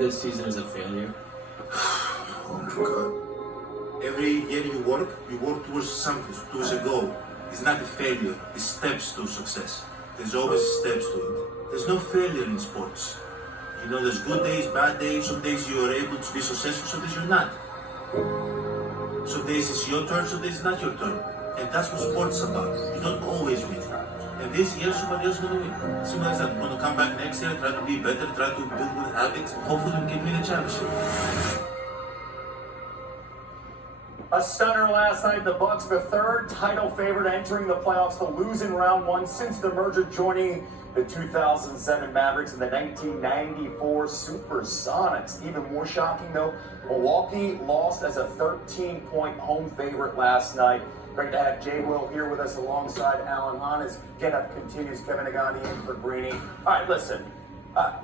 this season is a failure? Oh my God. Every year you work towards something, towards a goal. It's not a failure, it's steps to success. There's always steps to it. There's no failure in sports. You know, there's good days, bad days. Some days you're able to be successful, some days you're not. Some days it's your turn, some days it's not your turn. And that's what sports is about. You don't always win. And this year, somebody else is going to win. Somebody else is going to come back next year, try to be better, try to build good habits. Hopefully we can win a championship. A stunner last night. The Bucks, the third title favorite entering the playoffs, to lose in round one since the merger, joining the 2007 Mavericks and the 1994 Supersonics. Even more shocking, though, Milwaukee lost as a 13-point home favorite last night. Great to have Jay Will here with us alongside Alan Hahn as Get Up continues. Kevin Agani in for Greeny. All right, listen.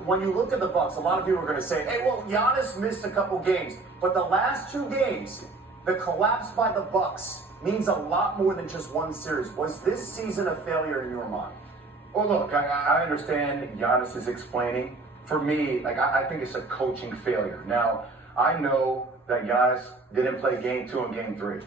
When you look at the Bucks, a lot of people are going to say, hey, well, Giannis missed a couple games. But the last two games, the collapse by the Bucks means a lot more than just one series. Was this season a failure in your mind? Well, look, I understand Giannis is explaining. For me, I think it's a coaching failure. Now, I know that Giannis didn't play game 2 and game 3.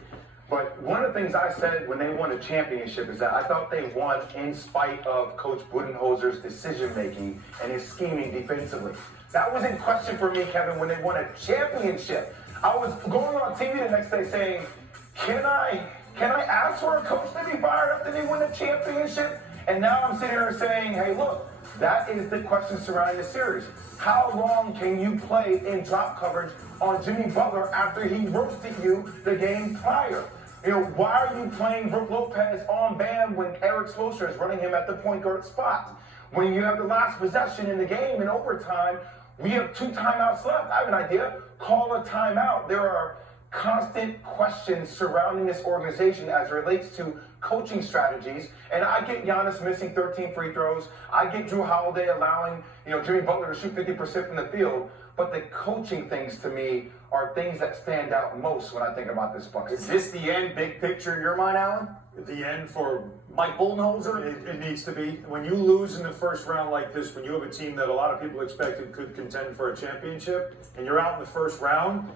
But one of the things I said when they won a championship is that I thought they won in spite of Coach Budenholzer's decision-making and his scheming defensively. That was in question for me, Kevin, when they won a championship. I was going on TV the next day saying, can I ask for a coach to be fired after they win a championship? And now I'm sitting here saying, hey, look, that is the question surrounding the series. How long can you play in drop coverage on Jimmy Butler after he roasted you the game prior? You know, why are you playing Brook Lopez on Bam when Eric Spoelstra is running him at the point guard spot? When you have the last possession in the game in overtime, we have 2 timeouts left. I have an idea. Call a timeout. There are constant questions surrounding this organization as it relates to coaching strategies. And I get Giannis missing 13 free throws. I get Drew Holiday allowing, Jimmy Butler to shoot 50% from the field. But the coaching things to me are things that stand out most when I think about this Bucks. Is this the end, big picture in your mind, Alan? The end for Mike Budenholzer? it needs to be. When you lose in the first round like this, when you have a team that a lot of people expected could contend for a championship, and you're out in the first round,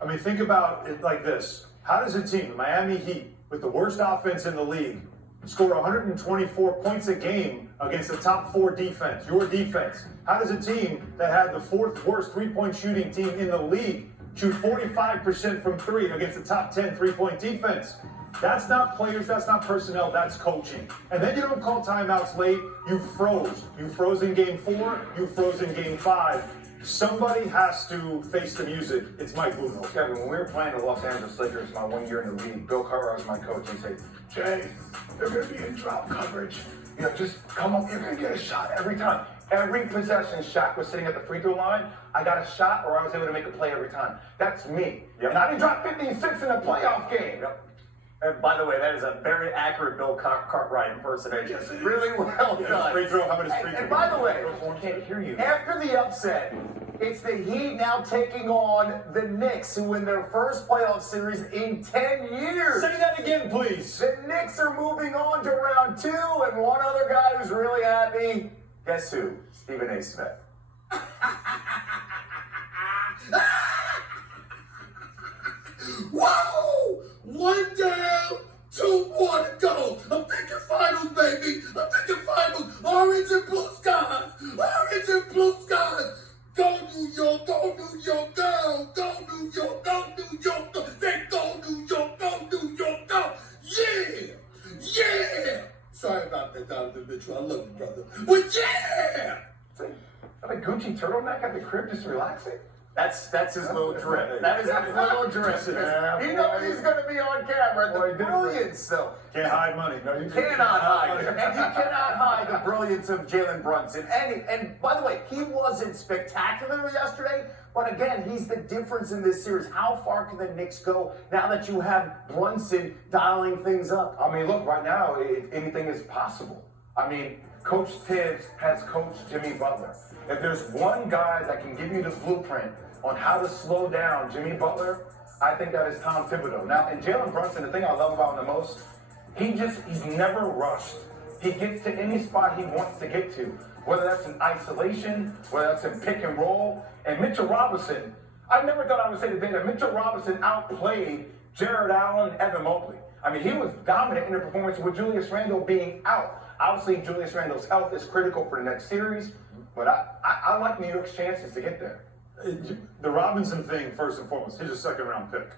I mean, think about it like this. How does a team, the Miami Heat, with the worst offense in the league, score 124 points a game against the top 4 defense, your defense? How does a team that had the 4th worst three-point shooting team in the league shoot 45% from 3 against the top 10 three-point defense? That's not players, that's not personnel, that's coaching. And then you don't call timeouts late, you froze. You froze in game 4, you froze in game 5. Somebody has to face the music. It's Mike Budenholzer. Kevin, when we were playing the Los Angeles Lakers my 1 year in the league, Bill Cartwright was my coach, and he said, Jay, they're going to be in drop coverage. Just come up, you're going to get a shot every time. Every possession Shaq was sitting at the free throw line, I got a shot or I was able to make a play every time. That's me. Yep. And I didn't drop 56 in a playoff game. Yep. And by the way, that is a very accurate Bill Cartwright impersonation. Yes, it is. Really well done. Free throw, how many free throws? And by the way, I can't hear you. after the upset, it's the Heat now taking on the Knicks, who win their first playoff series in 10 years. Say that again, please. The Knicks are moving on to round 2, and one other guy who's really happy, guess who? Stephen A. Smith. Whoa! 1 down, 2 more to go. I'm thinking finals, baby. I'm thinking finals. Orange and blue skies. Orange and blue skies. Go New York, go New York, go. Go New York, go New York, go. Say go New York, go New York, go. Yeah! Yeah! Sorry about that, Donovan Mitchell. I love you, brother. But yeah! A Gucci turtleneck at the crib just relaxing? That's his little drip. That is his little drip. He knows he's going to be on camera. The brilliance, though. Can't hide money. No, you Cannot hide. And you cannot hide the brilliance of Jalen Brunson. And by the way, he wasn't spectacular yesterday, but again, he's the difference in this series. How far can the Knicks go now that you have Brunson dialing things up? I mean, look, right now, anything is possible. I mean, Coach Tibbs has coached Jimmy Butler. If there's one guy that can give you the blueprint on how to slow down Jimmy Butler, I think that is Tom Thibodeau. Now, in Jalen Brunson, the thing I love about him the most, he's never rushed. He gets to any spot he wants to get to, whether that's in isolation, whether that's in pick and roll. And Mitchell Robinson, I never thought I would say today that Mitchell Robinson outplayed Jared Allen and Evan Mobley. I mean, he was dominant in the performance with Julius Randle being out. Obviously, Julius Randle's health is critical for the next series, but I like New York's chances to get there. The Robinson thing, first and foremost, he's a second-round pick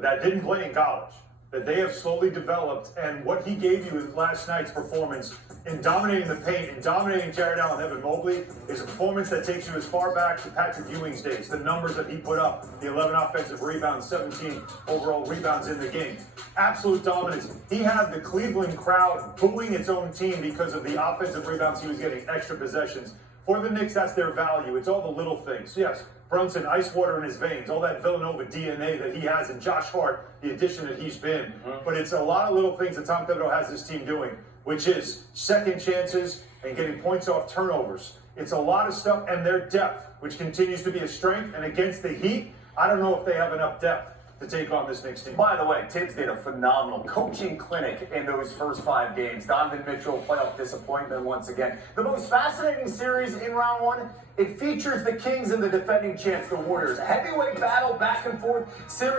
that didn't play in college, that they have slowly developed, and what he gave you in last night's performance in dominating the paint and dominating Jared Allen and Evan Mobley is a performance that takes you as far back to Patrick Ewing's days. The numbers that he put up, the 11 offensive rebounds, 17 overall rebounds in the game. Absolute dominance. He had the Cleveland crowd booing its own team because of the offensive rebounds he was getting, extra possessions. For the Knicks, that's their value. It's all the little things. Yes, Brunson, ice water in his veins, all that Villanova DNA that he has, and Josh Hart, the addition that he's been. But it's a lot of little things that Tom Thibodeau has this team doing, which is second chances and getting points off turnovers. It's a lot of stuff, and their depth, which continues to be a strength. And against the Heat, I don't know if they have enough depth to take on this Knicks team. By the way, Tibbs did a phenomenal coaching clinic in those first 5 games. Donovan Mitchell, playoff disappointment once again. The most fascinating series in round 1, it features the Kings and the defending champs, the Warriors. A heavyweight battle, back and forth series.